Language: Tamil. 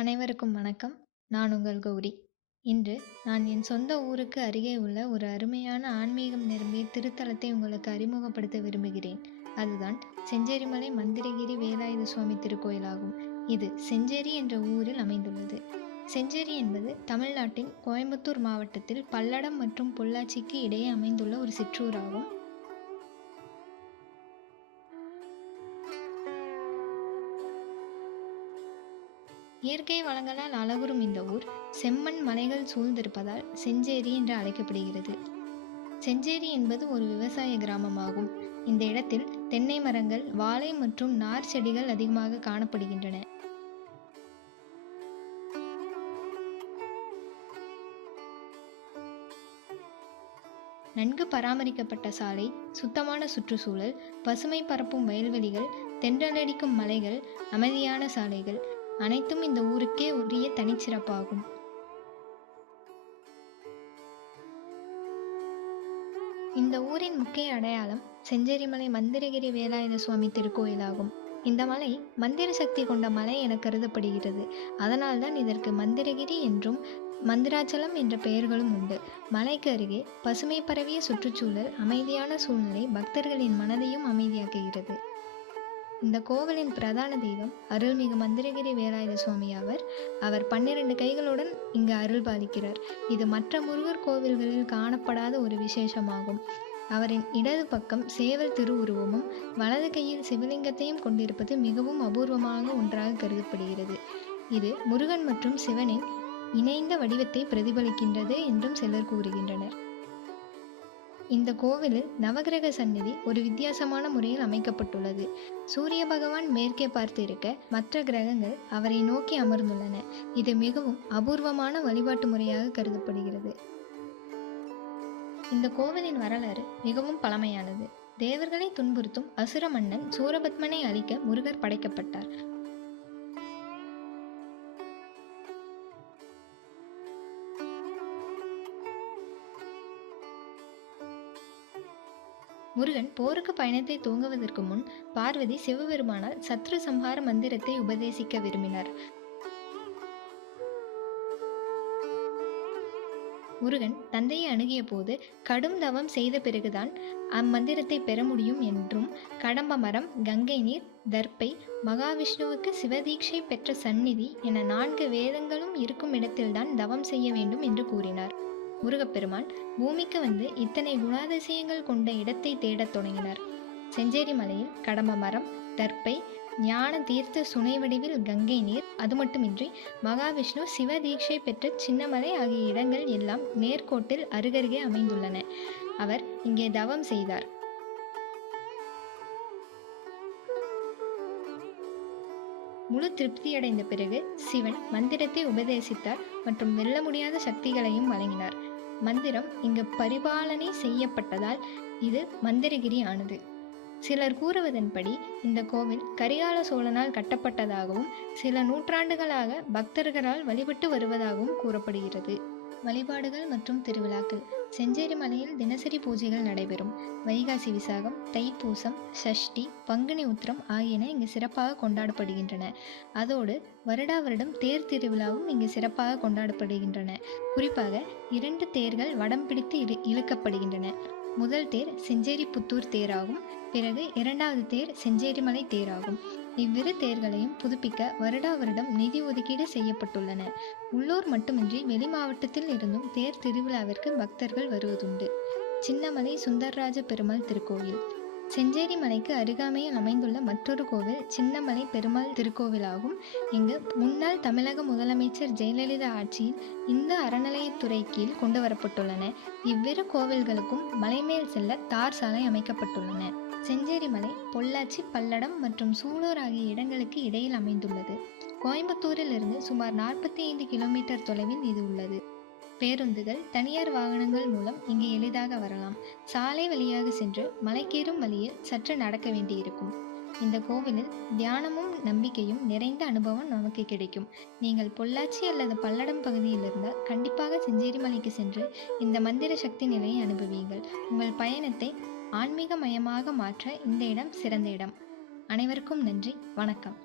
அனைவருக்கும் வணக்கம். நான் உங்கள் கௌரி. இன்று நான் என் சொந்த ஊருக்கு அருகே உள்ள ஒரு அருமையான ஆன்மீகம் நிரம்பிய திருத்தலத்தை உங்களுக்கு அறிமுகப்படுத்த விரும்புகிறேன். அதுதான் செஞ்சேரிமலை மந்திரகிரி வேலாயுத சுவாமி திருக்கோயிலாகும். இது செஞ்சேரி என்ற ஊரில் அமைந்துள்ளது. செஞ்சேரி என்பது தமிழ்நாட்டின் கோயம்புத்தூர் மாவட்டத்தில் பல்லடம் மற்றும் பொள்ளாச்சிக்கு இடையே அமைந்துள்ள ஒரு சிற்றூராகும். இயற்கை வளங்களால் அழகுறும் இந்த ஊர் செம்மண் மலைகள் சூழ்ந்திருப்பதால் செஞ்சேரி என்று அழைக்கப்படுகிறது. செஞ்சேரி என்பது ஒரு விவசாய கிராமமாகும். இந்த இடத்தில் தென்னை மரங்கள், வாழை மற்றும் நார் செடிகள் அதிகமாக காணப்படுகின்றன. நன்கு பராமரிக்கப்பட்ட சாலை, சுத்தமான சுற்றுச்சூழல், பசுமை பரப்பும் வயல்வெளிகள், தென்றலடிக்கும் மலைகள், அமைதியான சாலைகள் அனைத்தும் இந்த ஊருக்கே உரிய தனிச்சிறப்பாகும். இந்த ஊரின் முக்கிய அடையாளம் செஞ்சேரிமலை மந்திரகிரி வேலாயுத சுவாமி திருக்கோயிலாகும். இந்த மலை மந்திர சக்தி கொண்ட மலை என கருதப்படுகிறது. அதனால்தான் இதற்கு மந்திரகிரி என்றும் மந்திராச்சலம் என்ற பெயர்களும் உண்டு. மலைக்கு அருகே பசுமை பரவிய சுற்றுச்சூழல், அமைதியான சூழ்நிலை பக்தர்களின் மனதையும் அமைதியாக்குகிறது. இந்த கோவிலின் பிரதான தெய்வம் அருள்மிகு மந்திரகிரி வேலாயுத சுவாமி ஆவர். அவர் 12 கைகளுடன் இங்கு அருள் பாலிக்கிறார். இது மற்ற முருகர் கோவில்களில் காணப்படாத ஒரு விசேஷமாகும். அவரின் இடது பக்கம் சேவல் திருவுருவமும் வலது கையில் சிவலிங்கத்தையும் கொண்டிருப்பது மிகவும் அபூர்வமான ஒன்றாக கருதப்படுகிறது. இது முருகன் மற்றும் சிவனின் இணைந்த வடிவத்தை பிரதிபலிக்கின்றது என்றும் சிலர் கூறுகின்றனர். இந்த கோவிலில் நவகிரக சந்நிதி ஒரு வித்தியாசமான முறையில் அமைக்கப்பட்டுள்ளது. சூரிய பகவான் மேற்கே பார்த்து இருக்க, மற்ற கிரகங்கள் அவரை நோக்கி அமர்ந்துள்ளன. இது மிகவும் அபூர்வமான வழிபாட்டு முறையாக கருதப்படுகிறது. இந்த கோவிலின் வரலாறு மிகவும் பழமையானது. தேவர்களை துன்புறுத்தும் அசுர மன்னன் சூரபத்மனை அழிக்க முருகர் படைக்கப்பட்டார். முருகன் போருக்கு பயணத்தை துவங்குவதற்கு முன் பார்வதி சிவபெருமானால் சத்ரு சம்ஹார மந்திரத்தை உபதேசிக்க விரும்பினார். முருகன் தந்தையை அணுகிய போது கடும் தவம் செய்த பிறகுதான் அம்மந்திரத்தை பெற முடியும் என்றும், கடம்ப மரம், கங்கை நீர், தர்ப்பை, மகாவிஷ்ணுவுக்கு சிவதீட்சை பெற்ற சந்நிதி என 4 வேதங்களும் இருக்கும் இடத்தில்தான் தவம் செய்ய வேண்டும் என்று கூறினார். முருகப்பெருமான் பூமிக்கு வந்து இத்தனை குணாதிசயங்கள் கொண்ட இடத்தை தேடத் தொடங்கினார். செஞ்சேரி மலையில் கடம்ப மரம், தர்ப்பை, ஞான தீர்த்த சுனை வடிவில் கங்கை நீர், அது மட்டுமின்றி மகாவிஷ்ணு சிவதீட்சை பெற்ற சின்னமலை ஆகிய இடங்கள் எல்லாம் நேர்கோட்டில் அருகருகே அமைந்துள்ளன. அவர் இங்கே தவம் செய்தார். முழு திருப்தியடைந்த பிறகு சிவன் மந்திரத்தை உபதேசித்தார் மற்றும் வெல்ல முடியாத சக்திகளையும் வழங்கினார். மந்திரம் இங்கு பரிபாலனை செய்யப்பட்டதால் இது மந்திரகிரி ஆனது. சிலர் கூறுவதன்படி இந்த கோவில் கரிகால சோழனால் கட்டப்பட்டதாகவும் சில நூற்றாண்டுகளாக பக்தர்களால் வழிபட்டு வருவதாகவும் கூறப்படுகிறது. வழிபாடுகள் மற்றும் திருவிழாக்கள். செஞ்சேரி மலையில் தினசரி பூஜைகள் நடைபெறும். வைகாசி விசாகம், தைப்பூசம், சஷ்டி, பங்குனி உத்திரம் ஆகியன இங்கு சிறப்பாக கொண்டாடப்படுகின்றன. அதோடு வருடா வருடம் தேர் திருவிழாவும் இங்கு சிறப்பாக கொண்டாடப்படுகின்றன. குறிப்பாக 2 தேர்கள் வடம் பிடித்து இழுக்கப்படுகின்றன. முதல் தேர் செஞ்சேரி புத்தூர் தேராகும். பிறகு 2வது தேர் செஞ்சேரிமலை தேராகும். இவ்விரு தேர்களையும் புதுப்பிக்க வருடா வருடம் நிதி ஒதுக்கீடு செய்யப்பட்டுள்ளன. உள்ளூர் மட்டுமின்றி வெளி மாவட்டத்தில் இருந்தும் தேர் திருவிழாவிற்கு பக்தர்கள் வருவதுண்டு. சின்னமலை சுந்தரராஜ பெருமாள் திருக்கோவில். செஞ்சேரி மலைக்கு அருகாமையில் அமைந்துள்ள மற்றொரு கோவில் சின்னமலை பெருமாள் திருக்கோவிலாகும். இங்கு முன்னாள் தமிழக முதலமைச்சர் ஜெயலலிதா ஆட்சியில் இந்து அறநிலையத்துறை கீழ் கொண்டு வரப்பட்டுள்ளன. இவ்விரு கோவில்களுக்கும் மலைமேல் செல்ல தார் சாலை அமைக்கப்பட்டுள்ளன. செஞ்சேரி மலை பொள்ளாச்சி, பல்லடம் மற்றும் சூலூர் ஆகிய இடங்களுக்கு இடையில் அமைந்துள்ளது. கோயம்புத்தூரில் இருந்து சுமார் 45 கிலோமீட்டர் தொலைவில் இது உள்ளது. பேருந்துகள், தனியார் வாகனங்கள் மூலம் இங்கு எளிதாக வரலாம். சாலை வழியாக சென்று மலைக்கேறும் வழியில் சற்று நடக்க வேண்டியிருக்கும். இந்த கோவிலில் தியானமும் நம்பிக்கையும் நிறைந்த அனுபவம் நமக்கு கிடைக்கும். நீங்கள் பொள்ளாச்சி அல்லது பல்லடம் பகுதியில் இருந்தால் கண்டிப்பாக செஞ்சேரி மலைக்கு சென்று இந்த மந்திர சக்தி நிலையை அனுபவியுங்கள். உங்கள் பயணத்தை ஆன்மீகமயமாக மாற்ற இந்த இடம் சிறந்த இடம். அனைவருக்கும் நன்றி. வணக்கம்.